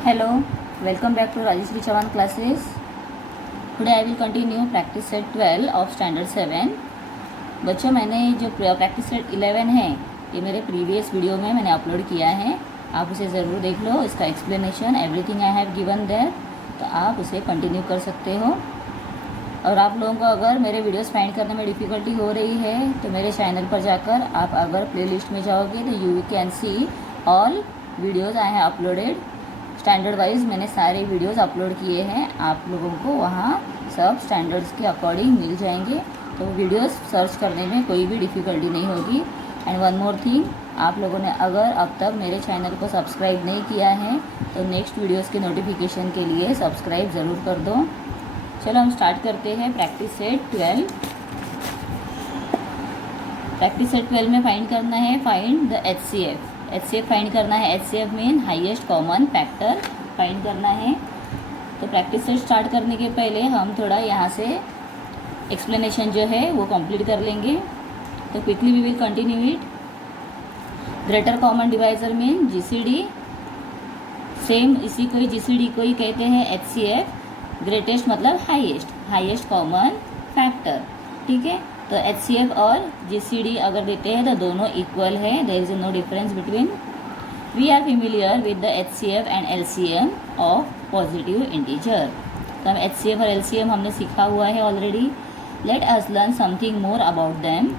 Hello, welcome back to Rajeshri Chavan classes. Today I will continue practice set 12 of standard 7. बच्चों, मैंने जो practice set 11 है ये मेरे प्रीवियस वीडियो में मैंने अपलोड किया है, आप उसे ज़रूर देख लो। इसका explanation everything I have given there, तो आप उसे कंटिन्यू कर सकते हो। और आप लोगों को अगर मेरे वीडियोस फाइंड करने में डिफ़िकल्टी हो रही है तो मेरे चैनल पर जाकर आप अगर प्लेलिस्ट में जाओगे तो you can see all videos I have uploaded. Standard wise मैंने सारे वीडियोस अपलोड किए हैं, आप लोगों को वहाँ सब स्टैंडर्ड्स के अकॉर्डिंग मिल जाएंगे, तो वीडियोस सर्च करने में कोई भी डिफ़िकल्टी नहीं होगी। एंड वन मोर थिंग, आप लोगों ने अगर अब तक मेरे चैनल को सब्सक्राइब नहीं किया है तो नेक्स्ट वीडियोस के नोटिफिकेशन के लिए सब्सक्राइब ज़रूर कर दो। चलो हम स्टार्ट करते हैं प्रैक्टिस सेट 12। प्रैक्टिस सेट 12 में फाइंड करना है फाइंड द HCF फाइंड करना है। HCF mean highest common factor find करना है। तो प्रैक्टिस सेट स्टार्ट करने के पहले हम थोड़ा यहाँ से एक्सप्लेनेशन जो है वो कंप्लीट कर लेंगे। तो quickly we will continue it. Greater common divisor mean GCD, same इसी को ही GCD को ही कहते हैं HCF। ग्रेटेस्ट मतलब हाईएस्ट कॉमन फैक्टर, ठीक है। तो HCF और GCD अगर देते हैं तो दोनों इक्वल है, there is no difference between. We are familiar with the HCF and LCM of positive integer. तो हम HCF और LCM हमने सीखा हुआ है already. Let us learn something more about them.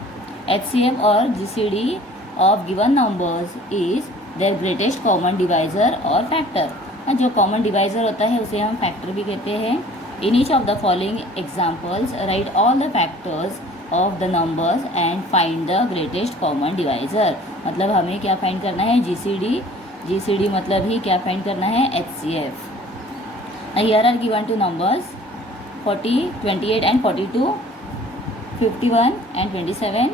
HCF और GCD of given numbers is there greatest common divisor और factor. जो कॉमन डिवाइजर होता है उसे हम फैक्टर भी कहते हैं। In each of the following examples write all the factors of the numbers and find the greatest common divisor. मतलब हमें क्या फाइंड करना है? GCD मतलब ही क्या फाइंड करना है? HCF। Here are given two numbers 40, 28 and 42, 51 and 27,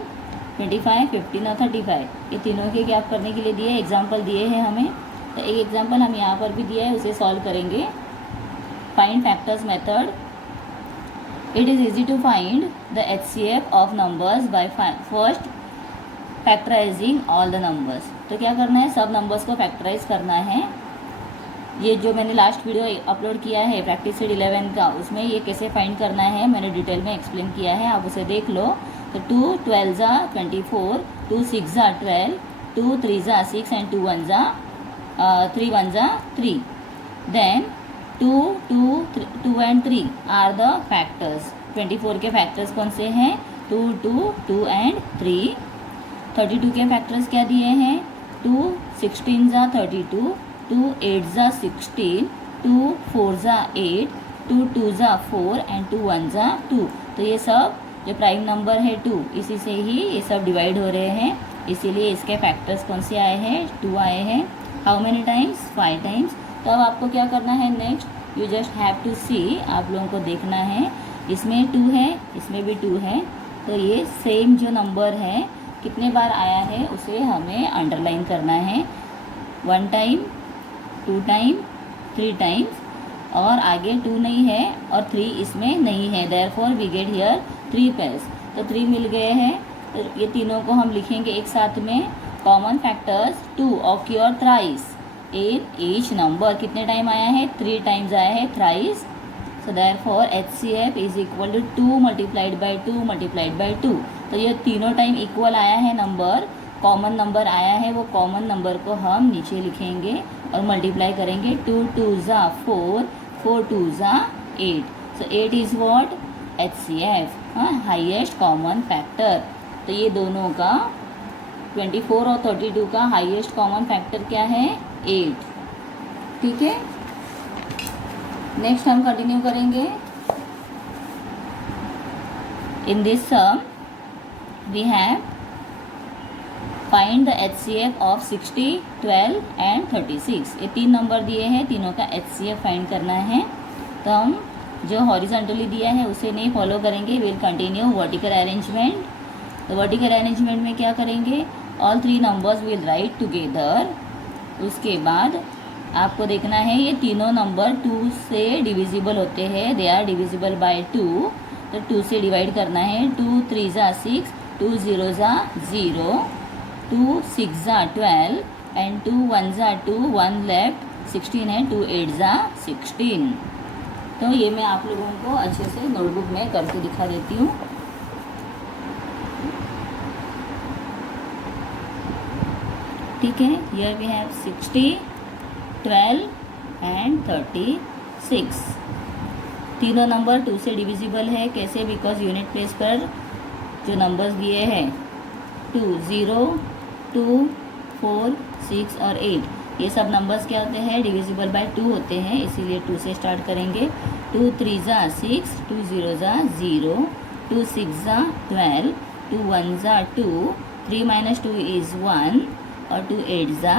25, 15 और 35। ये तीनों के क्या करने के लिए दिए? एग्जाम्पल दिए हैं हमें। तो एक एग्जाम्पल हम यहाँ पर भी दिया है, उसे सॉल्व करेंगे। Find factors method. It is easy to find the HCF of numbers by first factorising all the numbers. तो क्या करना है? सब नंबर्स को फैक्टराइज करना है। ये जो मैंने लास्ट वीडियो अपलोड किया है प्रैक्टिस सेट 11 का, उसमें ये कैसे फाइंड करना है मैंने डिटेल में एक्सप्लेन किया है, आप उसे देख लो। तो 2 12 24, 2 6 12, 2 3 6 and 2 1 3 1 3। Then 2 and 3 are the factors. 24 के फैक्टर्स कौन से हैं? 2 2 एंड 3। 32 के फैक्टर्स क्या दिए हैं? 2 16 32, 2 8 16, 2 4 8, 2 2 4 एंड 2 1 2। तो ये सब जो प्राइम नंबर है 2, इसी से ही ये सब डिवाइड हो रहे हैं, इसीलिए इसके फैक्टर्स कौन से आए हैं? 2 आए हैं। How many times? 5 टाइम्स। तो अब आपको क्या करना है next? You just have to see, आप लोगों को देखना है, इसमें 2 है, इसमें भी 2 है, तो ये सेम जो नंबर है कितने बार आया है उसे हमें अंडरलाइन करना है। 1 टाइम, 2 टाइम, 3 टाइम्स, और आगे 2 नहीं है और 3 इसमें नहीं है, therefore we get here 3 pairs. तो 3 मिल गए हैं, तो ये तीनों को हम लिखेंगे एक साथ में। Common factors 2 occur thrice in each number. कितने टाइम आया है? 3 टाइम्स आया है, thrice. So therefore HCF is equal to 2 multiplied by 2 multiplied by 2। तो ये तीनों टाइम इक्वल आया है नंबर, कॉमन नंबर आया है, वो कॉमन नंबर को हम नीचे लिखेंगे और मल्टीप्लाई करेंगे। 2 2 4, 4 2 8। सो 8 is what? HCF, highest common factor. तो ये दोनों का 24 और 32 का हाईएस्ट कॉमन फैक्टर क्या है? 8, ठीक है। नेक्स्ट हम कंटिन्यू करेंगे। In this sum we have find the HCF of 60, 12 and 36। ये 3 नंबर दिए हैं, तीनों का HCF फाइंड करना है। तो हम जो हॉरिजॉन्टली दिया है उसे नहीं फॉलो करेंगे, विल कंटिन्यू वर्टिकल अरेंजमेंट। तो वर्टिकल अरेंजमेंट में क्या करेंगे? All 3 numbers will write together. उसके बाद आपको देखना है ये तीनों नंबर 2 से डिविजिबल होते हैं, दे आर डिविजिबल बाय 2। तो 2 से डिवाइड करना है। 2 3 6, 2 0 0, 2 6 12 एंड 2 1 2, 1 लेफ्ट, 16 है, 2 8 ज़ा 16। तो ये मैं आप लोगों को अच्छे से नोटबुक में करके दिखा देती हूँ। ठीक है, हियर वी हैव 60, 12 एंड 36। तीनों नंबर 2 से डिविजिबल है। कैसे? बिकॉज यूनिट प्लेस पर जो नंबर्स दिए हैं 2, 0, 2, 4, 6 और 8, ये सब नंबर्स क्या होते हैं? डिविजिबल बाय 2 होते हैं, इसीलिए 2 से स्टार्ट करेंगे। 2 3 ज़ा 6, 2 0 ज़ा 0, 2 6 ज़ा 12, 2 1 ज़ा 2, 3 माइनस 2 इज़ 1 और 2 8 ज़ा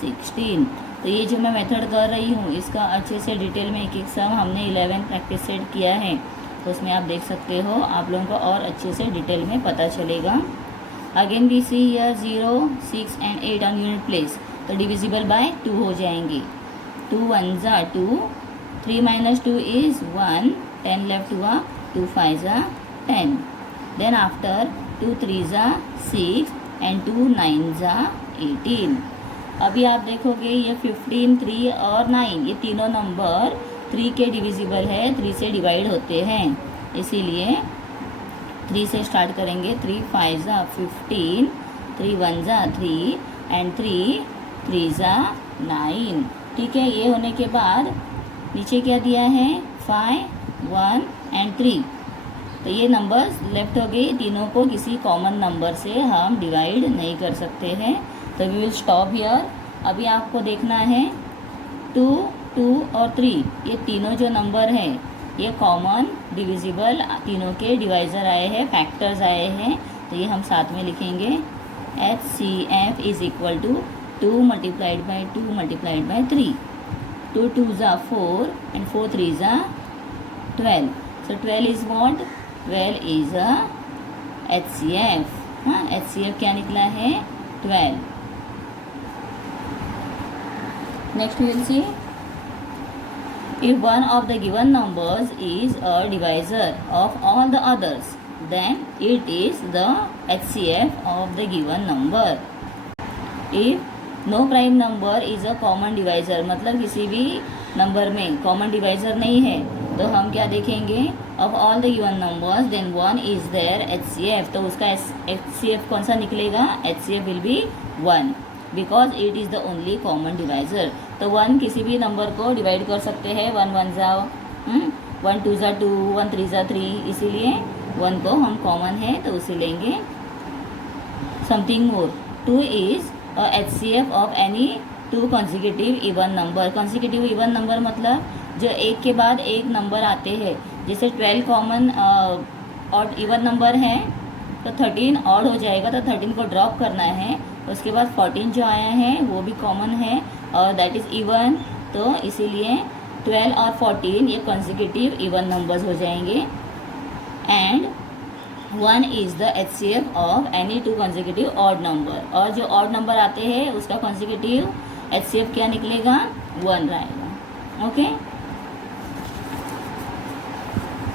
16। तो ये जो मैं मेथड कर रही हूँ इसका अच्छे से डिटेल में एक एक सम हमने 11 प्रैक्टिस सेट किया है, तो उसमें आप देख सकते हो, आप लोगों को और अच्छे से डिटेल में पता चलेगा। Again we see here 0, 6 and 8 on unit place, तो डिविजिबल बाय 2 हो जाएंगे। 2 1 ज़ा 2, 3 माइनस 2 इज़ 1, 10 लेफ्ट हुआ, 2 5 ज़ा 10। देन आफ्टर 2 3 ज़ा 6 एंड 2 9 ज़ा 18। अभी आप देखोगे ये 15, 3 और 9 ये तीनों नंबर 3 के डिविजिबल है, 3 से डिवाइड होते हैं, इसीलिए 3 से स्टार्ट करेंगे। 3 5 ज़ा 15, 3 1 ज़ा 3 एंड 3 3 ज़ा 9। ठीक है, ये होने के बाद नीचे क्या दिया है? 5 1 एंड 3। तो ये नंबर्स लेफ्ट हो गए, तीनों को किसी कॉमन नंबर से हम डिवाइड नहीं कर सकते हैं, तो वी विल स्टॉप हियर। अभी आपको देखना है 2 2 और 3 ये तीनों जो नंबर हैं ये कॉमन डिविजिबल, तीनों के डिवाइज़र आए हैं, फैक्टर्स आए हैं, तो ये हम साथ में लिखेंगे। HCF is equal to 2 multiplied by 2 multiplied by 3। 2 2 ज़ा 4 एंड 4 3 ज़ा 12। सो 12 is what? 12 is a HCF। हाँ, HCF क्या निकला है? 12। Next we will see, if one of the given numbers is a divisor of all the others, then it is the HCF of the given number. If no prime number is a common divisor, मतलब किसी भी number में common divisor नहीं है, तो हम क्या देखेंगे? of all the given numbers then one is their HCF। तो उसका HCF कौन सा निकलेगा? HCF will be 1 because it is the only common divisor. तो 1 किसी भी नंबर को डिवाइड कर सकते हैं, 1 1 ज़ा 1 2 ज़ा 2, 1 3 ज़ा 3, इसीलिए 1 को हम कॉमन है तो उसे लेंगे। Something more, 2 is HCF of any 2 consecutive even number. Consecutive even number मतलब जो एक के बाद एक नंबर आते हैं, जैसे 12 कॉमन ऑड इवन नंबर है तो 13 ऑड हो जाएगा, तो 13 को ड्रॉप करना है, उसके बाद 14 जो आया है वो भी कॉमन है और दैट इज़ इवन, तो इसीलिए 12 और 14 ये कॉन्जिक्यूटिव इवन नंबर्स हो जाएंगे। And 1 is the HCF of any 2 consecutive odd number, और जो ऑड नंबर आते हैं उसका कॉन्जिक्यूटिव HCF क्या निकलेगा? 1 रहेगा। Okay,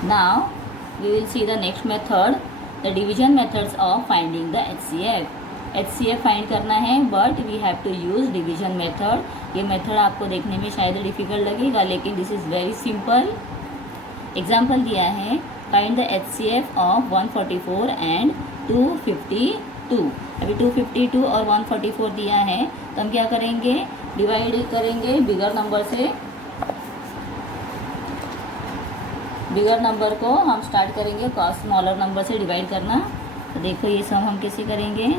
now we will see the next method, the division methods of finding the HCF। HCF find करना है but we have to use division method. ये मेथड आपको देखने में शायद डिफ़िकल्ट लगेगा, लेकिन this is very simple. Example दिया है, find the HCF of 144 and 252। अभी 252 और 144 दिया है, तो हम क्या करेंगे? डिवाइड करेंगे बिगर नंबर से। बिगर नंबर को हम स्टार्ट करेंगे स्मॉलर नंबर से डिवाइड करना। तो देखो ये सम हम कैसे करेंगे,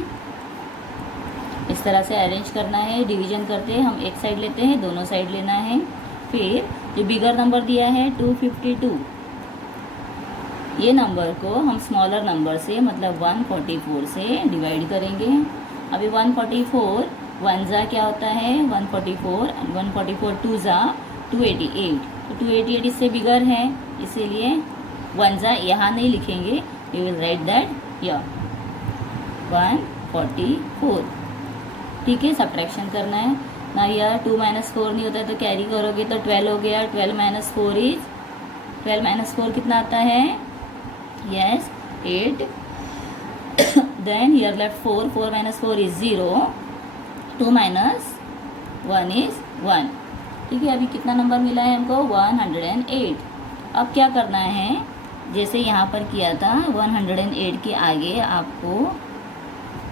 इस तरह से अरेंज करना है। डिवीजन करते हम एक साइड लेते हैं, दोनों साइड लेना है। फिर जो बिगर नंबर दिया है 252, ये नंबर को हम स्मॉलर नंबर से मतलब 144 से डिवाइड करेंगे। अभी 144 1 ज़ा क्या होता है? 144 2 ज़ा 288, तो 288 इससे बिगर है, इसीलिए 1 ज़ा यहाँ नहीं लिखेंगे, वी विल राइट दैट या 144। ठीक है, सब्ट्रैक्शन करना है ना। यार 2 माइनस 4 नहीं होता है तो कैरी करोगे तो 12 हो गया। 12 माइनस 4 इज 12 माइनस 4 कितना आता है? Yes 8। Then here left 4 minus 4 is 0, 2 minus 1 is 1, ठीक है, अभी कितना नंबर मिला है हमको 108। अब क्या करना है, जैसे यहाँ पर किया था 108 के आगे आपको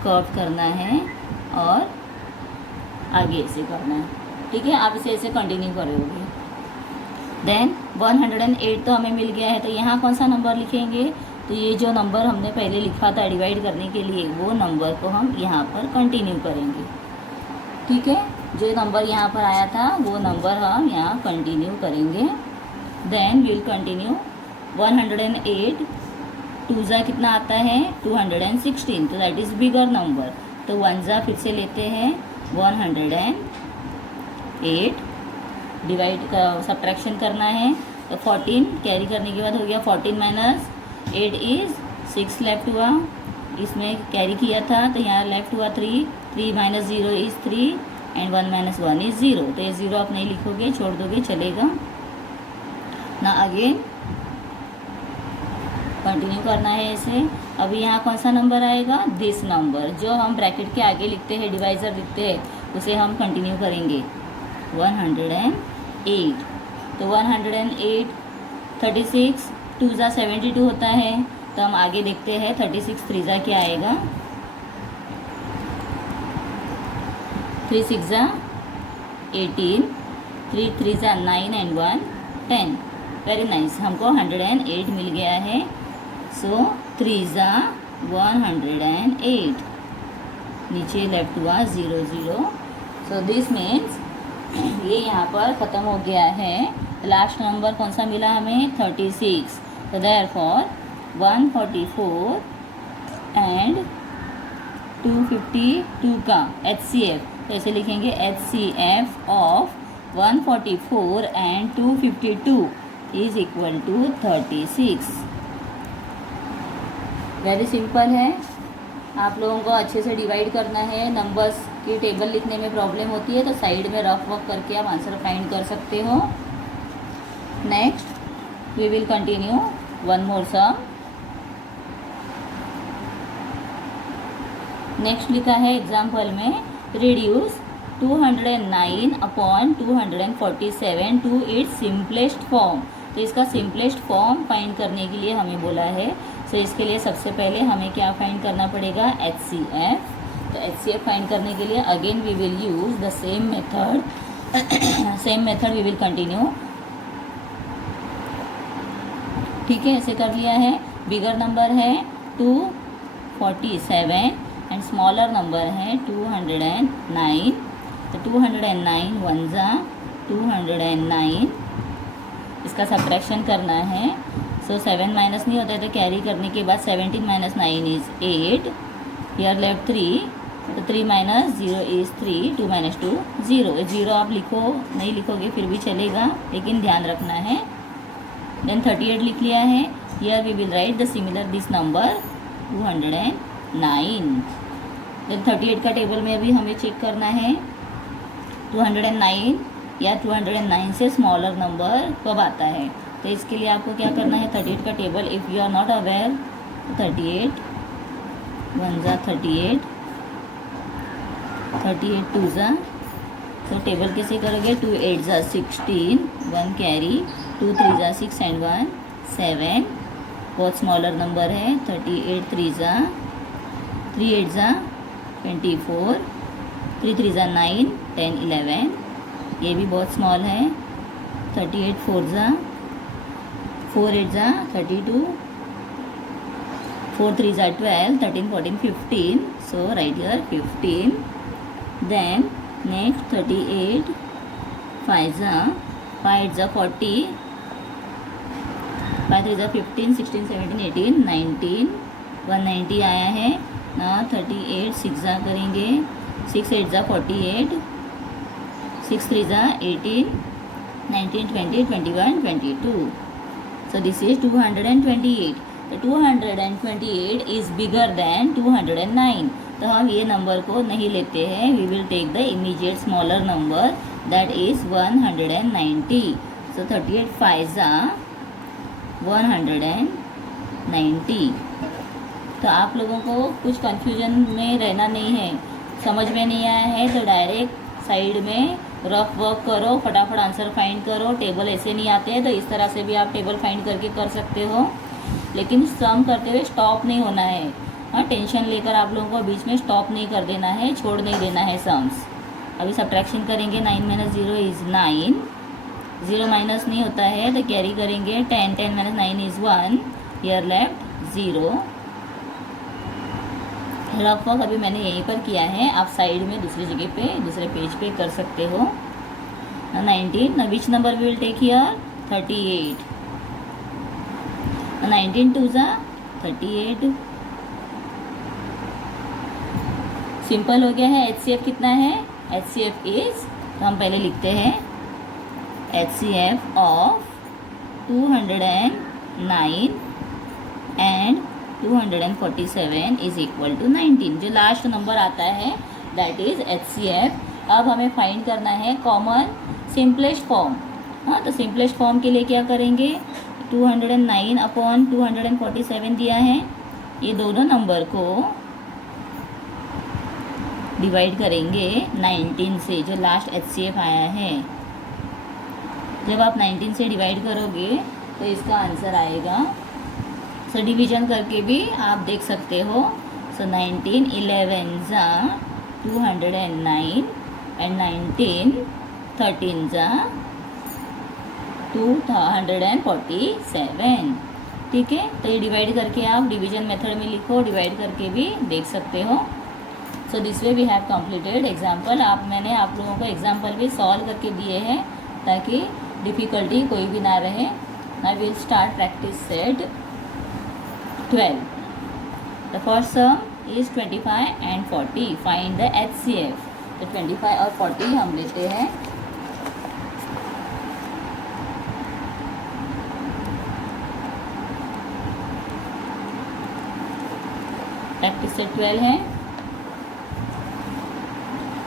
कर्व करना है और आगे ऐसे करना है। ठीक है, आप इसे ऐसे कंटिन्यू करोगे। देन 108 तो हमें मिल गया है, तो यहाँ कौन सा नंबर लिखेंगे, तो ये जो नंबर हमने पहले लिखा था डिवाइड करने के लिए वो नंबर को हम यहाँ पर कंटिन्यू करेंगे। ठीक है, जो नंबर यहाँ पर आया था वो नंबर हम यहाँ कंटिन्यू करेंगे। देन विल कंटिन्यू 108 टू ज़ा कितना आता है 216, तो दैट इज़ बिगर नंबर। तो 1 ज़ा फिर से लेते हैं 108, डिवाइड का सब्ट्रैक्शन करना है, तो 14 कैरी करने के बाद हो गया 14 माइनस 8 इज़ 6 लेफ्ट हुआ, इसमें कैरी किया था तो यहाँ लेफ्ट हुआ 3, 3 minus 0 is 3 and 1 minus 1 is 0। तो ये 0 आप नहीं लिखोगे, छोड़ दोगे, चलेगा ना। अगेन कंटिन्यू करना है ऐसे। अभी यहाँ कौन सा नंबर आएगा, दिस नंबर, जो हम ब्रैकेट के आगे लिखते हैं, डिवाइज़र लिखते हैं, उसे हम कंटिन्यू करेंगे 108। तो 108 36 2 ज़ा 72 होता है, तो हम आगे देखते हैं 36 3 ज़ा क्या आएगा, 3 6 ज़ा 18, 3 3 ज़ा 9 एंड 1 10। वेरी नाइस, हमको 108 मिल गया है। सो 3 ज़ा 108, नीचे लेफ्ट हुआ 0 0। सो दिस मीन्स ये यहाँ पर ख़त्म हो गया है। लास्ट नंबर कौन सा मिला हमें 36। तो देयरफॉर 144 एंड 252 का HCF, तो ऐसे लिखेंगे HCF of 144 and 252 is equal to 36। Very simple है, आप लोगों को अच्छे से डिवाइड करना है। नंबर्स की टेबल लिखने में प्रॉब्लम होती है तो साइड में रफ वर्क करके आप आंसर फाइंड कर सकते हो। Next we will continue one more sum. Next लिखा है एग्जाम्पल में, reduce 209 upon 247 to its simplest form. तो इसका सिंपलेस्ट फॉर्म फाइंड करने के लिए हमें बोला है। सो इसके लिए सबसे पहले हमें क्या फाइंड करना पड़ेगा, HCF। तो HCF फाइंड करने के लिए again we will use the same method, same method we will continue. ठीक है, ऐसे कर लिया है। बिगर नंबर है 247 एंड स्मॉलर नंबर है 209। तो 209 1 ज़ा 209, इसका सब्ट्रैक्शन करना है। सो 7 माइनस नहीं होता है तो कैरी करने के बाद 17 माइनस 9 इज़ 8, हियर लेफ्ट 3, तो 3 माइनस 0 इज़ 3, 2 माइनस 2 0। 0 आप लिखो, नहीं लिखोगे फिर भी चलेगा, लेकिन ध्यान रखना है। देन 38 लिख लिया है, here we will write the similar this number 209। Then 38 का टेबल में अभी हमें चेक करना है 209 या 209 से स्मॉलर नंबर कब आता है। तो इसके लिए आपको क्या करना है, 38 का table if you are not aware, 38 1 ज़ा 38, 38 2 ज़ा, तो टेबल कैसे करोगे, 2 8 ज़ा 16, 1 कैरी, 2 3 ज़ा 6 एंड 1 7, बहुत स्मॉलर नंबर है। 38 3 ज़ा 3 8 ज़ा 24, 3 3 ज़ा 9 10 11, ये भी बहुत स्मॉल है। 38 4 ज़ा 4 8 ज़ा 32, 4 3 ज़ा 12, 13 14 15, so right here 15. Then next 38 5 ज़ा 5 8 ज़ा 40, 5 3 ज़ा 15, 16 17 18 19, 190 आया है ना। 38 6 ज़ा करेंगे, 6 8 ज़ा 48, 6 3 ज़ा 18, 19 20 21 22. So this is 228. तो 228 is bigger than 209. तो हम ये नंबर को नहीं लेते हैं, we will take the immediate smaller number that is 190. So 38 5 ज़ा 190. तो आप लोगों को कुछ कन्फ्यूजन में रहना नहीं है, समझ में नहीं आया है तो डायरेक्ट साइड में रफ वर्क करो, फटाफट आंसर फाइंड करो। टेबल ऐसे नहीं आते हैं तो इस तरह से भी आप टेबल फाइंड करके कर सकते हो, लेकिन सम करते हुए स्टॉप नहीं होना है। हाँ, टेंशन लेकर आप लोगों को बीच में स्टॉप नहीं कर देना है, छोड़ नहीं देना है सम्स। अभी सब्ट्रैक्शन करेंगे, 9 - 0 इज़ 9, 0 माइनस नहीं होता है तो कैरी करेंगे। 10 - 9 is 1, here left 0। Rough work अभी मैंने यहीं पर किया है, आप साइड में दूसरी जगह पे दूसरे पेज पे कर सकते हो। 19, which number we will take here? 38। 19 2 ज़ा 38। सिंपल हो गया है। HCF कितना है? HCF इज, तो हम पहले लिखते हैं HCF of 209 and 247 is equal to 19। जो लास्ट नंबर आता है दैट इज HCF। अब हमें फाइंड करना है कॉमन सिंपलेस्ट फॉर्म। हाँ, तो सिंपलेस्ट फॉर्म के लिए क्या करेंगे? 209 अपॉन 247 दिया है, ये दोनों नंबर को डिवाइड करेंगे 19 से, जो लास्ट HCF आया है। जब आप 19 से डिवाइड करोगे तो इसका आंसर आएगा। सो डिवीजन करके भी आप देख सकते हो। सो 19 11 ज़ा 209 एंड 19 13 ज़ा 247। ठीक है, तो ये डिवाइड करके आप डिवीजन मेथड में लिखो, डिवाइड करके भी देख सकते हो। So this way we have completed example. मैंने आप लोगों को एग्जाम्पल भी सॉल्व करके दिए हैं ताकि डिफ़िकल्टी कोई भी ना रहे। I will start practice set 12. The first sum is 25 and 40. Find the HCF. तो 25 और 40 हम लेते हैं। प्रैक्टिस सेट 12 है,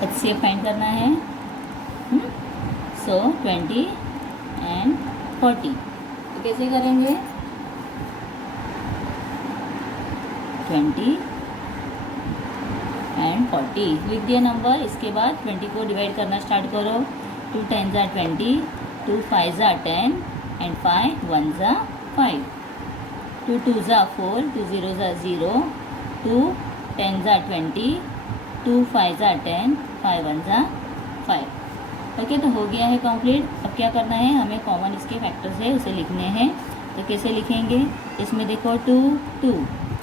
HCF फाइंड करना है। सो 20 एंड 40 तो कैसे करेंगे? 20 एंड 40 लिख दिया नंबर। इसके बाद 20 को डिवाइड करना स्टार्ट करो। 2 10 ज़ा 20, 2 5 ज़ा 10 एंड 5 1 ज़ा 5, 2 2 ज़ा 4, 2 0 ज़ा 0, 2 10 ज़ा 20, 2 5 ज़ा 10, 5 1 ज़ा 5। ओके, तो हो गया है कंप्लीट। अब क्या करना है? हमें कॉमन इसके फैक्टर्स है उसे लिखने हैं। तो कैसे लिखेंगे? इसमें देखो 2 2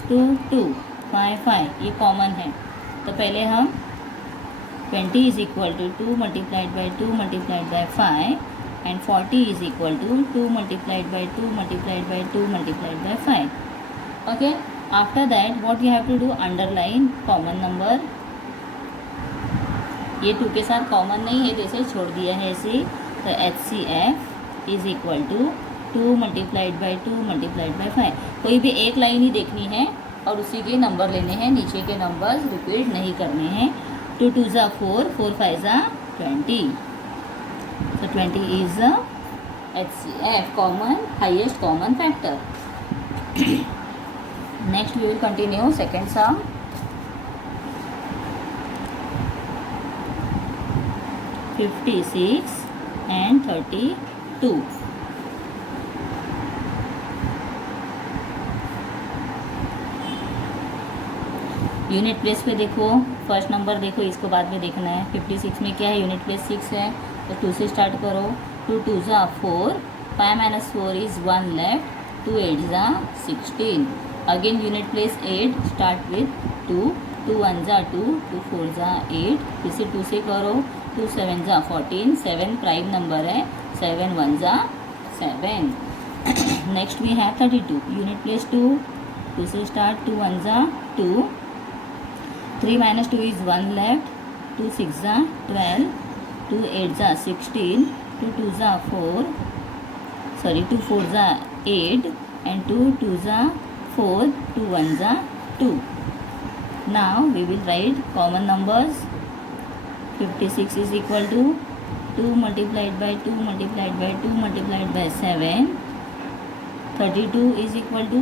2 2 5 5 ये कॉमन है। तो पहले हम 20 is equal to 2 multiplied by 2 multiplied by 5 and 40 is equal to 2 multiplied by 2 multiplied by 2 multiplied by 5। Okay, after that what you have to do? Underline common number. ये 2 के साथ कॉमन नहीं है तो इसे छोड़ दिया है ऐसे। तो HCF is equal to 2 multiplied by 2 multiplied by 5। कोई भी एक लाइन ही देखनी है और उसी के नंबर लेने हैं, नीचे के नंबर्स रिपीट नहीं करने हैं। 2 2 ज़ा 4, 4 5 ज़ा 20। So 20 is HCF, common highest common factor. Next we will continue second sum. $56 and $32। Unit place पे देखो, फर्स्ट नंबर देखो, इसको बाद में देखना है। 56 में क्या है? यूनिट प्लेस 6 है तो 2 से स्टार्ट करो। 2 2 ज़ा 4, 5 - 4 इज 1 लेफ्ट, 2 8 ज़ा 16। Again unit place 8, start with 2, 2 1 ज़ा 2, 2 4 ज़ा 8, फिर से 2 से करो। 2 7 ज़ा 14, 7 प्राइम नंबर है, 7 1 ज़ा 7। Next we have 32, unit place 2, 2 से स्टार्ट। 2 1 ज़ा 2, 3 - 2 is 1 left, 2 6 ज़ा 12, 2 8 ज़ा 16, 2 2 ज़ा 4, 2 4 ज़ा 8 and 2 2 ज़ा 4, 2 1 ज़ा 2। Now we will write common numbers. 56 is equal to 2 multiplied by 2 multiplied by 2 multiplied by 7. 32 is equal to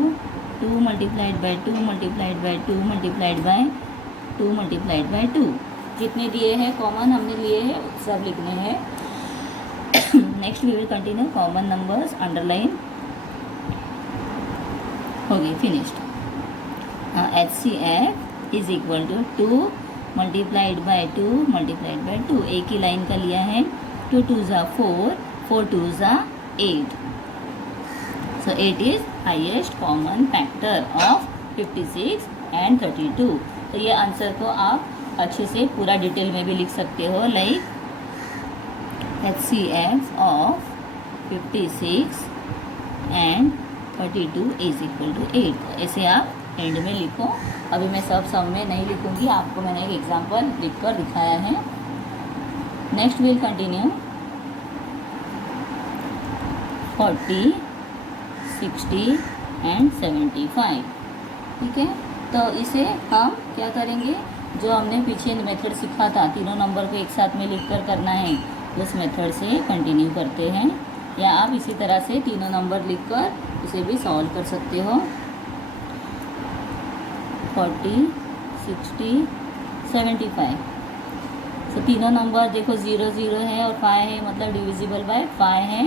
2 multiplied by 2 multiplied by 2 multiplied by 2 multiplied by 2. जितने दिए हैं कॉमन हमने लिए हैं सब लिखने हैं। Next we will continue common numbers, underline हो गई, finished. HCF is equal to 2 multiplied by 2 multiplied by 2, एक ही लाइन का लिया है। 2 2 ज़ा 4, 4 2 ज़ा 8, सो 8 is highest common factor of 56 and 32। तो ये आंसर को आप अच्छे से पूरा डिटेल में भी लिख सकते हो, like HCF of 56 and 32 is equal to 8। ऐसे आप एंड में लिखो। अभी मैं सब सम में नहीं लिखूंगी, आपको मैंने एक एग्जांपल लिख कर दिखाया है। Next will continue 40, 60 and 75। ठीक है, तो इसे हम क्या करेंगे, जो हमने पीछे मेथड सीखा था तीनों नंबर को एक साथ में लिखकर करना है, उस मेथड से कंटिन्यू करते हैं। या आप इसी तरह से तीनों नंबर लिखकर इसे भी सॉल्व कर सकते हो। 40, 60, 75। तो तीनों नंबर देखो 0 0 है और 5 है, मतलब डिविजिबल बाय 5 है।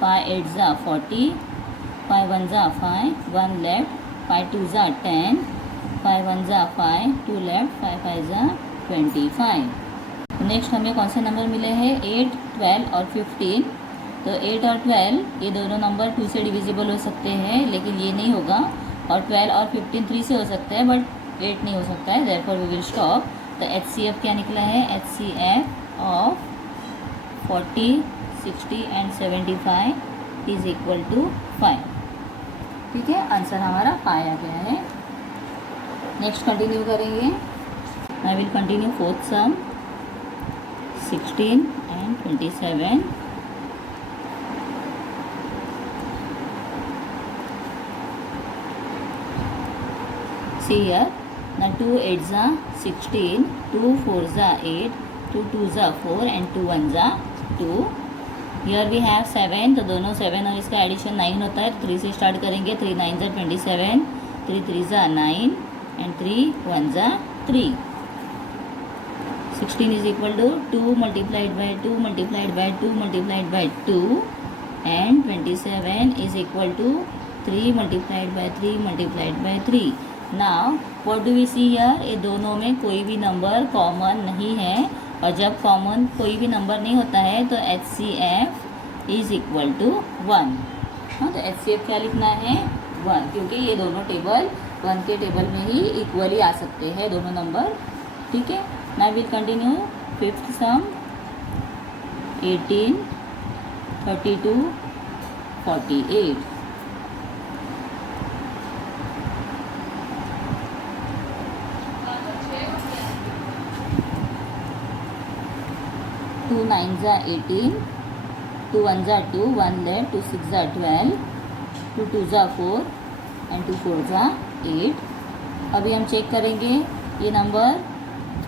5 8 ज़ा 40, 5 1 ज़ा 5, 1 लेफ्ट, 5 2 ज़ा 10, 5 1 ज़ा 5, 2 लेफ्ट, 5 5 ज़ा 25। नेक्स्ट हमें कौन से नंबर मिले हैं, 8, 12 और 15। तो 8 और 12 ये दोनों नंबर 2 से डिविजिबल हो सकते हैं, लेकिन ये नहीं होगा। और 12 और 15 3 से हो सकता है, बट 8 नहीं हो सकता है, देयरफॉर वी विल स्टॉप। तो HCF क्या निकला है, HCF of 40, 60 and 75 is equal to 5। ठीक है, आंसर हमारा 5 आ गया है। नेक्स्ट कंटिन्यू करेंगे। I will continue fourth some, 16 and 27। See here, now 2 8 ज़ा 16, 2 4 ज़ा 8, 2 2 ज़ा 4 and 2 1 ज़ा 2। Here we have 7, तो दोनों 7 और इसका एडिशन 9 होता है। 3 से स्टार्ट करेंगे, 3 9 ज़ा 27, 3 3 ज़ा 9 and 3 1 ज़ा 3। 16 is equal to 2 multiplied by 2 multiplied by 2 multiplied by 2 and 27 is equal to 3 multiplied by 3 multiplied by 3। Now what do we see here, ये दोनों में कोई भी नंबर कॉमन नहीं है, और जब कॉमन कोई भी नंबर नहीं होता है तो HCF इज इक्वल टू 1। हाँ, तो HCF क्या लिखना है, 1, क्योंकि ये दोनों टेबल 1 के टेबल में ही इक्वली आ सकते हैं दोनों नंबर। ठीक है, नाउ विल कंटिन्यू फिफ्थ सम, 18, 32, 48। 2 9 ज़ा 18, 2 1 ज़ा 2, 1 लेफ्ट, 2 6 ज़ा 12, 2 2 ज़ा 4 एंड 2 4 ज़ा 8। अभी हम चेक करेंगे ये नंबर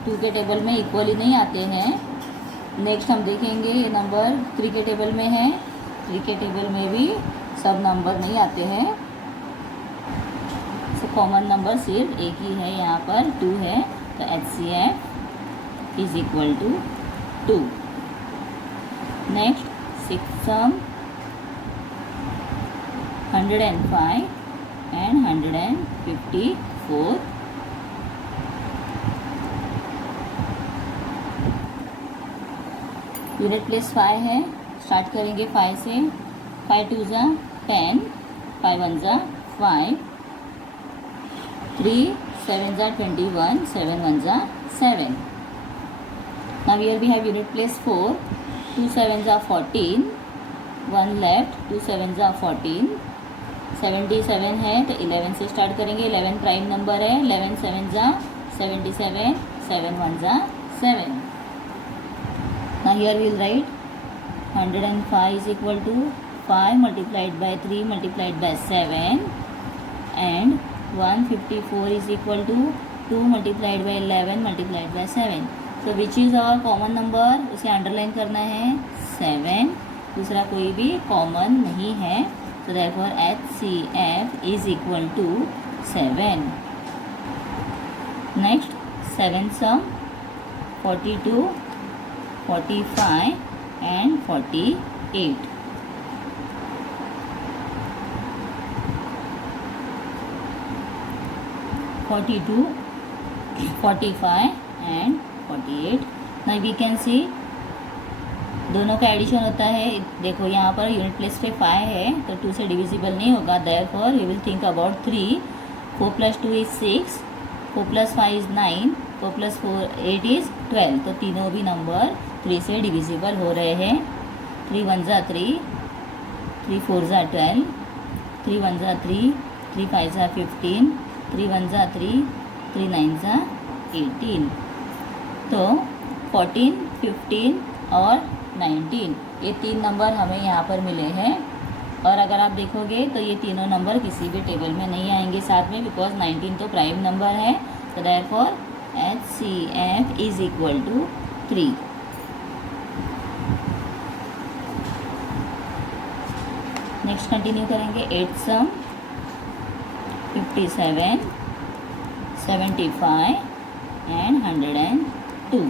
2 के टेबल में इक्वली नहीं आते हैं। नेक्स्ट हम देखेंगे ये नंबर 3 के टेबल में है, 3 के टेबल में भी सब नंबर नहीं आते हैं। सो कॉमन नंबर सिर्फ एक ही है, यहाँ पर 2 है, तो HCF is equal to 2। Next sixth sum, 105 and 154। Unit place 5 है, स्टार्ट करेंगे 5 से। 5 2 ज़ा 10, 5 1 ज़ा 5, 3 7 ज़ा 21, 7 1 ज़ा 7। Now here we have unit place 4, 2 7 ज़ा 14, 1 लेफ्ट, 2 7 ज़ा 14, 77 है तो 11 से स्टार्ट करेंगे। 11 प्राइम नंबर है, 11 7 ज़ा 77, 7 1 ज़ा 7। Now here we will write 105 is equal to 5 multiplied by 3 multiplied by 7 and 154 is equal to 2 multiplied by 11 multiplied by 7। तो which is our common number, उसे अंडरलाइन करना है 7, दूसरा कोई भी कॉमन नहीं है, तो therefore HCF is equal to 7। Next 7th sum, 42, 45 and 48. 42, 45 and 48. Now we can see दोनों का एडिशन होता है. देखो यहाँ पर यूनिट प्लेस पे 5 है तो 2 से डिविजिबल नहीं होगा. Therefore we will think about 3. 4 + 2 is 6, 4 + 5 is 9, 4 + 4 8 is 12. तो तीनों भी नंबर 3 से डिविजिबल हो रहे हैं. 3 1 ज़ा 3, 3 4 ज़ा 12, 3 1 ज़ा 3, 3 5 ज़ा 15, 3 1 ज़ा 3, 3 9 ज़ा 18. तो 14, 15 और 19 ये 3 नंबर हमें यहाँ पर मिले हैं. और अगर आप देखोगे तो ये तीनों नंबर किसी भी टेबल में नहीं आएंगे साथ में, बिकॉज 19 तो प्राइम नंबर है. तो therefore HCF is equal to 3. Next continue करेंगे. 8 सम 57, 75 and 102.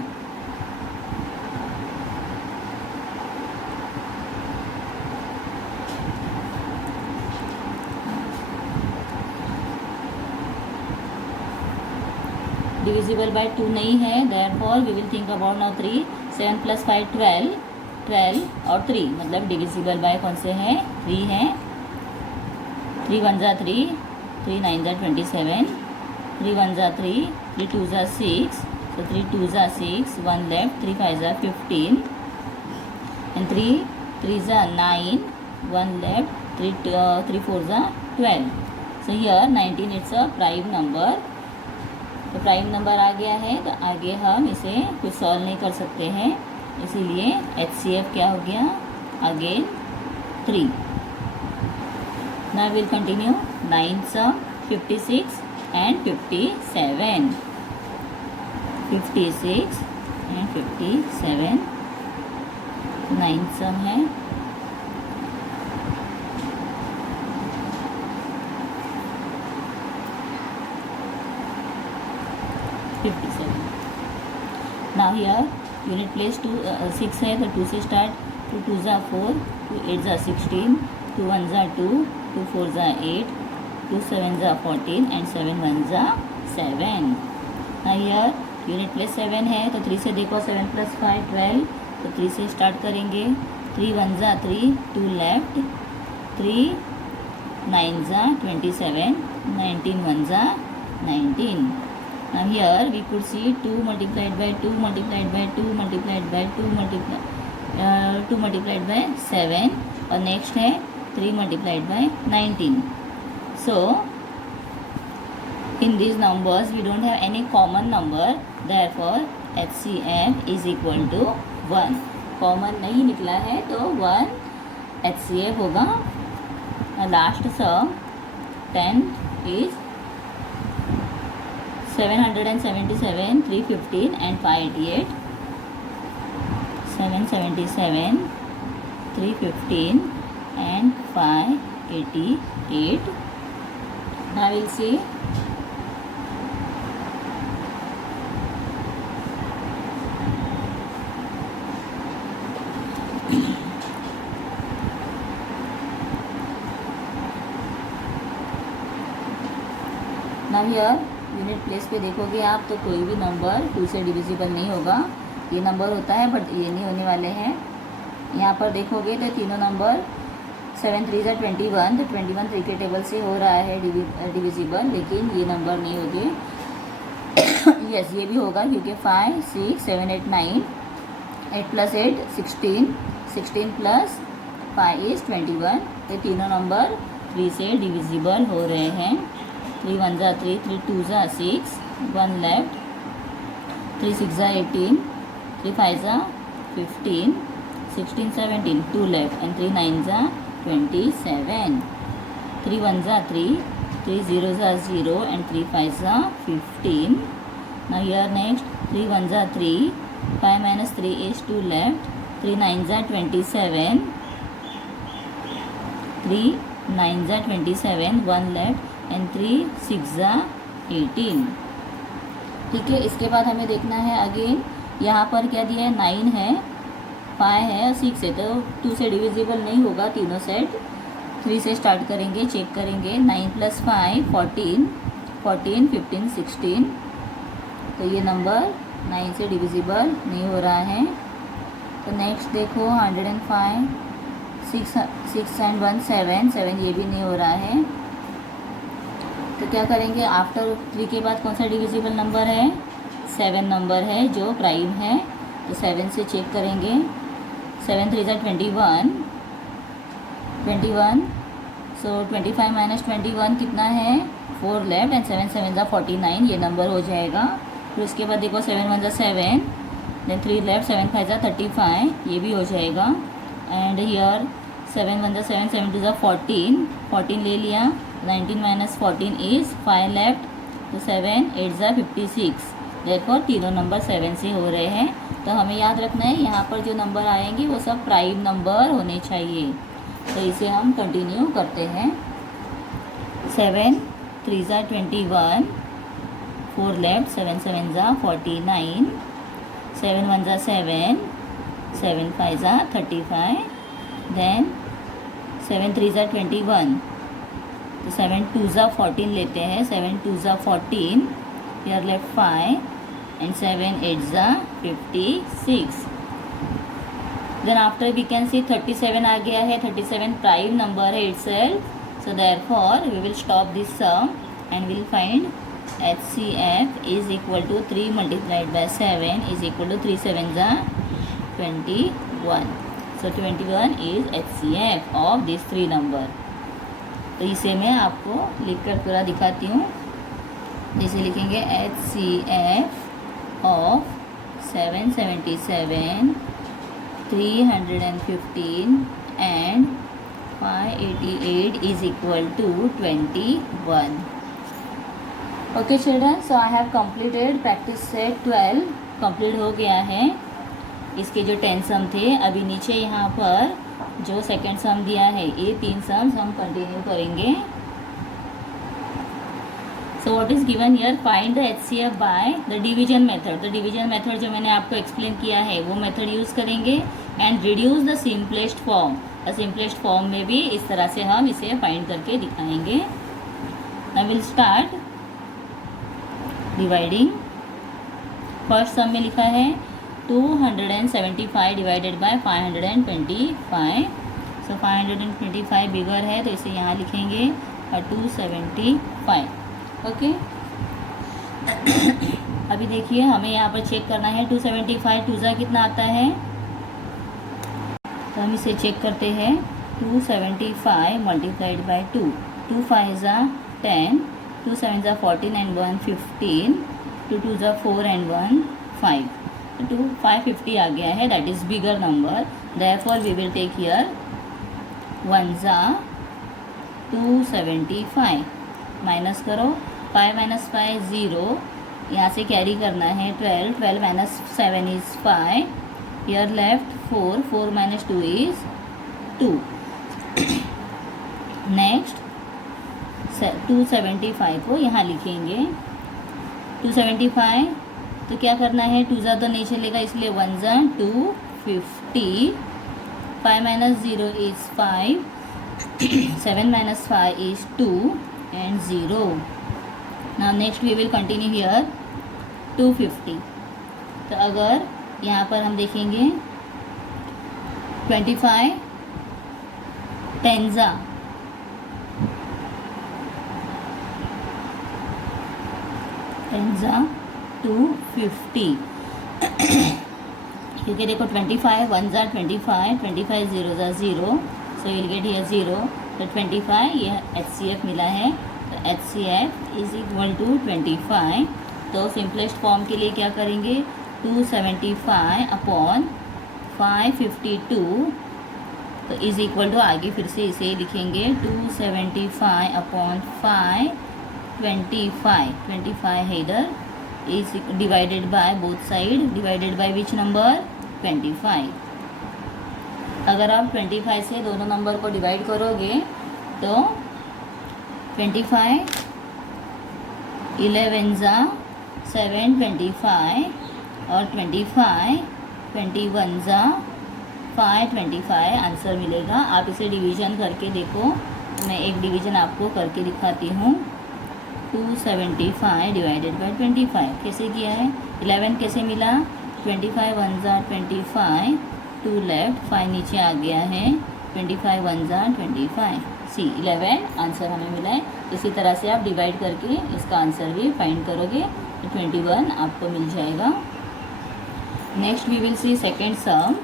डिविजिबल बाय 2 नहीं है. Therefore we will think about now 3. 7 + 5 12, 12 और 3 मतलब डिविजिबल बाय कौन से हैं? 3 है. 3 1 ज़ा 3, 3 9 ज़ा 27, 3 1 ज़ा 3, 3 2 ज़ा 6, so 3 2 ज़ा 6, 1 left, 3 5 ज़ा 15 and 3 3 ज़ा 9, 1 left, 3 4 ज़ा 12. so here 19 it's a prime number. तो प्राइम नंबर आ गया है तो आगे हम इसे कुछ सॉल्व नहीं कर सकते हैं, इसीलिए HCF क्या हो गया? Again 3. Now will continue. 9 sum 56 and 57. 56 and 57 9 sum है. Now here unit place 6 है तो 2 से स्टार्ट. 2 2 ज़ा 4, 2 8 ज़ा 16, 2 1 ज़ा 2, 2 4 ज़ा 8, 2 7 ज़ा 14 and 7 1 ज़ा 7. Now here unit place 7 है तो 3 से देखो. 7 + 5 12, तो 3 से स्टार्ट करेंगे. 3 1 ज़ा 3, 2 लेफ्ट, 3 9 ज़ा 27, 19 1 ज़ा 19. Now here we could see 2 multiplied by 2 multiplied by 2 multiplied by 2 multiplied by 7 और नेक्स्ट है 3 multiplied by 19. So in these numbers we don't have any common number, therefore HCF is equal to 1. Common नहीं निकला है तो 1 HCF होगा. Last sum 10 is 777, 315 and 588. 777, 315 and 588. Now we'll see. Now here unit place पे देखोगे आप तो कोई भी नंबर 2 से डिविजिबल नहीं होगा. ये नंबर होता है बट ये नहीं होने वाले हैं. यहाँ पर देखोगे तो तीनों नंबर 7 3 ज़ा 21, तो 21 3 के टेबल से हो रहा है डिविजिबल, लेकिन ये नंबर नहीं होगे. यस ये भी होगा क्योंकि 5 6 7 8 9, 8 + 8 16, 16 + 5 is 21. ये तीनों नंबर 3 से डिविजिबल हो रहे हैं. 3 1 ज़ा 3, 3 2 ज़ा 6, 1 लेफ्ट, 3 6 ज़ा 18, 3 5 ज़ा 15, 16 17, 2 लेफ्ट and 3 9 ज़ा 27. 3 1 ज़ा 3, 3 0 ज़ा 0 and 3 5 ज़ा 15. Now here next 3 1 ज़ा 3, 5 - 3 is 2 left, 3 9 ज़ा 27, 3 9 ज़ा 27, 1 लेफ्ट and 3 6 ज़ा 18. ठीक है. इसके बाद हमें देखना है अगेन यहाँ पर क्या दिया है, 9 है, 5 है और 6 है, तो 2 से डिविजिबल नहीं होगा तीनों सेट। 3 से स्टार्ट करेंगे, चेक करेंगे। 9 + 5 14, 14 15 16, तो ये नंबर 9 से डिविजिबल नहीं हो रहा है। तो नेक्स्ट देखो 105, 6 and 1 7, 7 ये भी नहीं हो रहा है। तो क्या करेंगे, आफ्टर 3 के बाद कौन सा डिविजिबल नंबर है, 7 नंबर है जो प्राइम है, तो 7 से चेक करेंगे। 7 3 × 21, 21, सो 25 - 21 कितना है, 4 लेफ्ट एंड 7 7 × 49, ये नंबर हो जाएगा। फिर उसके बाद देखो 7 1 × 7, देन 3 लेफ्ट, 7 5 × 35, ये भी हो जाएगा। एंड हियर 7 1 × 7, 7 2 × 14, 14 ले लिया। 19 - 14 इज़ 5 लेफ्ट, तो 7 8 × 56, देखो तीनों नंबर 7 से हो रहे हैं। तो हमें याद रखना है यहाँ पर जो नंबर आएंगे वो सब प्राइम नंबर होने चाहिए। तो इसे हम कंटिन्यू करते हैं। 7 3 × 21, 4 लेफ्ट, 7 7 × 49, 7 1 × 7, 7 5 × 35, देन 7 3 × 21, तो 7 2 × 14 लेते हैं। 7 2 × 14, here left 5 and 7 8 × 56, then after we can see 37 आ गया है। 37 प्राइम नंबर है itself, so therefore we will stop this sum and we will find HCF is equal to 3 multiplied by 7 is equal to 3 7 × 21, so 21 is HCF of these 3 number। तो इसे मैं आपको लिखकर पूरा दिखाती हूँ। जैसे लिखेंगे HCF of 777, 315 and 588 is equal to 21। Okay children, so I have completed practice set 12 complete हो गया है। इसके जो 10 सम थे, अभी नीचे यहाँ पर जो सेकंड सम दिया है, ये 3 सम्स हम कंटिन्यू करेंगे। So what is given here, find the HCF by the division method. The division method जो मैंने आपको एक्सप्लेन किया है वो मेथड यूज़ करेंगे and reduce the simplest form. The simplest form में भी इस तरह से हम इसे फाइंड करके दिखाएंगे। Now will start dividing. First sum में लिखा है 275 डिवाइडेड बाय 525, सो 525 बिगर है तो इसे यहाँ लिखेंगे और 275। ओके अभी देखिए हमें यहाँ पर चेक करना है 275 2 ज़ा कितना आता है, तो हम इसे चेक करते हैं। 275 मल्टीप्लाइड बाय 2, 2 5 ज़ा 10, 2 7 ज़ा 14 एंड 1 15, 2 2 ज़ा 4 एंड 1 5, तो 550 आ गया है, that is bigger number. Therefore we will take here 1 ज़ा 275, माइनस करो 5 - 5 0, यहाँ से कैरी करना है 12, 12 - 7 is 5, here left 4, 4 - 2 is 2। Next 275 को यहाँ लिखेंगे। 275 तो क्या करना है, 2 ज़ा तो नहीं चलेगा इसलिए 1 ज़ा 250, 5 - 0 is 5, 7 - 5 is 2 and 0। now next we will continue here 250। तो अगर यहाँ पर हम देखेंगे 25 10 ज़ा 250, क्योंकि देखो 25 1 ज़ा 25, 25 0 ज़ा 0, so you will get here 0, तो 25 ये HCF मिला है। तो HCF इज इक्वल टू 25। तो सिंपलेस्ट फॉर्म के लिए क्या करेंगे, 275 अपॉन 552, तो इज इक्वल टू आगे फिर से इसे लिखेंगे 275 अपॉन 525, 25 है इधर, is divided by both side, divided by which number 25। अगर आप 25 से दोनों नंबर को डिवाइड करोगे तो 25 11 ज़ा 725, और 25, 21 जा 5, 25 आंसर मिलेगा। आप इसे डिवीज़न करके देखो, मैं एक डिवीज़न आपको करके दिखाती हूँ। 275 डिवाइडेड बाय 25 कैसे किया है? 11 कैसे मिला? 25 1 जा 25, 2 लेफ्ट, 5 नीचे आ गया है, 25 1 जा 25, सी 11 आंसर हमें मिला है। इसी तरह से आप डिवाइड करके इसका आंसर भी फाइंड करोगे तो 21 आपको मिल जाएगा। Next we will see second sum.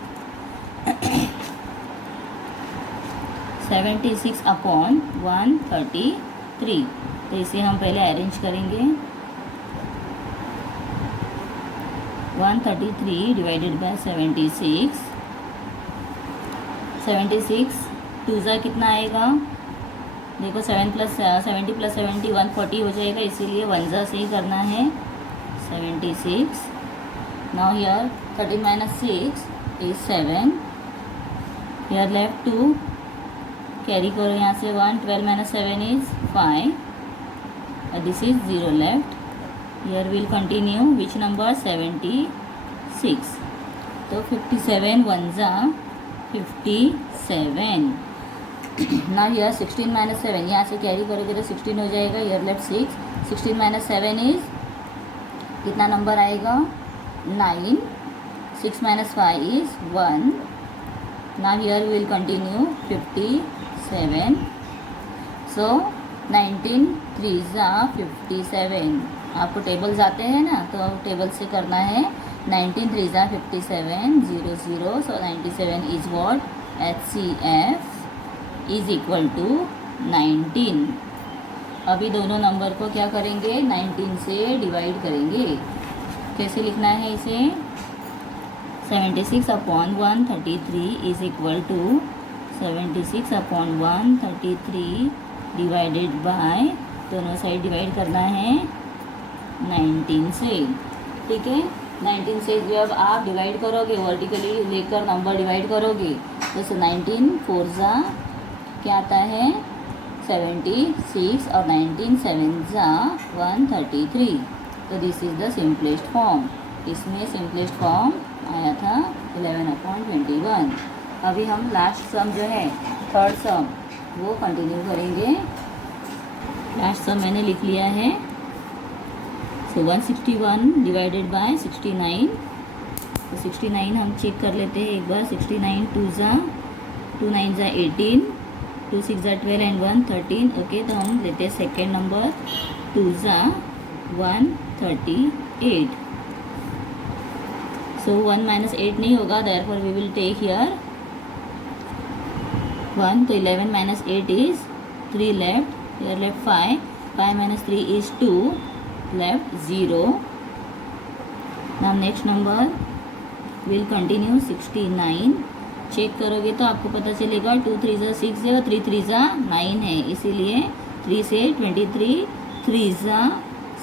76 upon 133, तो इसे हम पहले अरेंज करेंगे। 133 डिवाइडेड बाय 76, 76 टू ज़ा कितना आएगा? देखो 7 + 70 + 70 140 हो जाएगा, इसीलिए 1 ज़ा से ही करना है। 76 now here 13 - 6 is 7, here left 2, carry करो यहाँ से 1, 12 - 7 is 5, और this is 0 left. Here will continue which number? 76, तो 57 1 ज़ा 57। ना हियर 16 - 7, यहाँ से कैरी करोगे तो 16 हो जाएगा, हियर लेफ्ट 6, 16 - 7 इज कितना नंबर आएगा? 9, 6 - 5 इज 1। ना हियर विल कंटिन्यू 57, सो 19 3 ज़ा 57। आपको टेबल्स आते हैं ना, तो टेबल से करना है। 19 3 ज़ा 57 0 0, so 97 is what? HCF is equal to 19। अभी दोनों नंबर को क्या करेंगे? 19 से डिवाइड करेंगे। कैसे लिखना है इसे? 76 upon 133 is equal to 76 upon 133 divided by, दोनों साइड डिवाइड करना है 19 से, ठीक है। 19 से जब आप डिवाइड करोगे, वर्टिकली लेकर नंबर डिवाइड करोगे, तो 19 4 ज़ा क्या आता है? 76, और 19 7 ज़ा 133, तो this is the simplest form. इसमें सिंपलेस्ट फॉर्म आया था 11/21। अभी हम लास्ट सम जो है, थर्ड सम, वो कंटिन्यू करेंगे। लास्ट सम मैंने लिख लिया है। सो 161 डिवाइडेड बाय 69, तो 69 हम चेक कर लेते हैं एक बार। 69 2 ज़ा 2 9 ज़ा 18, 2 6 ज़ा 12 एंड 1 13। ओके, तो हम लेते हैं सेकेंड नंबर 2 ज़ा 138। सो 1 - 8 नहीं होगा, therefore we will take here 1, तो 11 - 8 is 3 left, here left 5, 5 - 3 is 2 left 0। Now next number will continue 69। Check करोगे तो आपको पता चलेगा 2 3 ज़ा 6 है और 3 3 ज़ा 9 है, इसीलिए 3 से 23, 3 ज़ा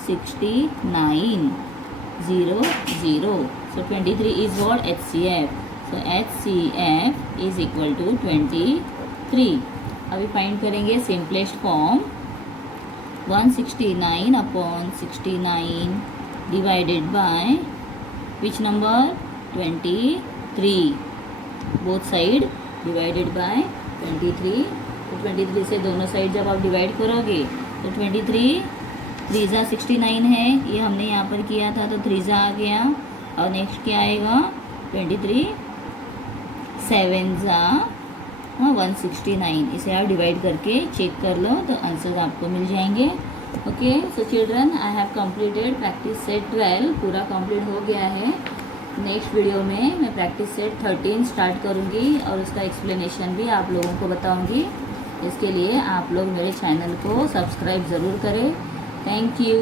69 0 0, so 23 is what? HCF, so HCF is equal to 23। अभी फाइंड करेंगे simplest form. 169 upon 69 divided by which number? 23, both side divided by 23। तो 23 से दोनों साइड जब आप डिवाइड करोगे तो 23 3 ज़ा 69 है, ये हमने यहाँ पर किया था, तो 3 ज़ा आ गया। और नेक्स्ट क्या आएगा? 23 7 ज़ा 169। इसे आप डिवाइड करके चेक कर लो तो आंसर आपको मिल जाएंगे। Okay, so children, I have completed practice set 12, पूरा कंप्लीट हो गया है। नेक्स्ट वीडियो में मैं प्रैक्टिस सेट 13 स्टार्ट करूँगी और उसका एक्सप्लेनेशन भी आप लोगों को बताऊँगी। इसके लिए आप लोग मेरे चैनल को सब्सक्राइब ज़रूर करें। Thank you.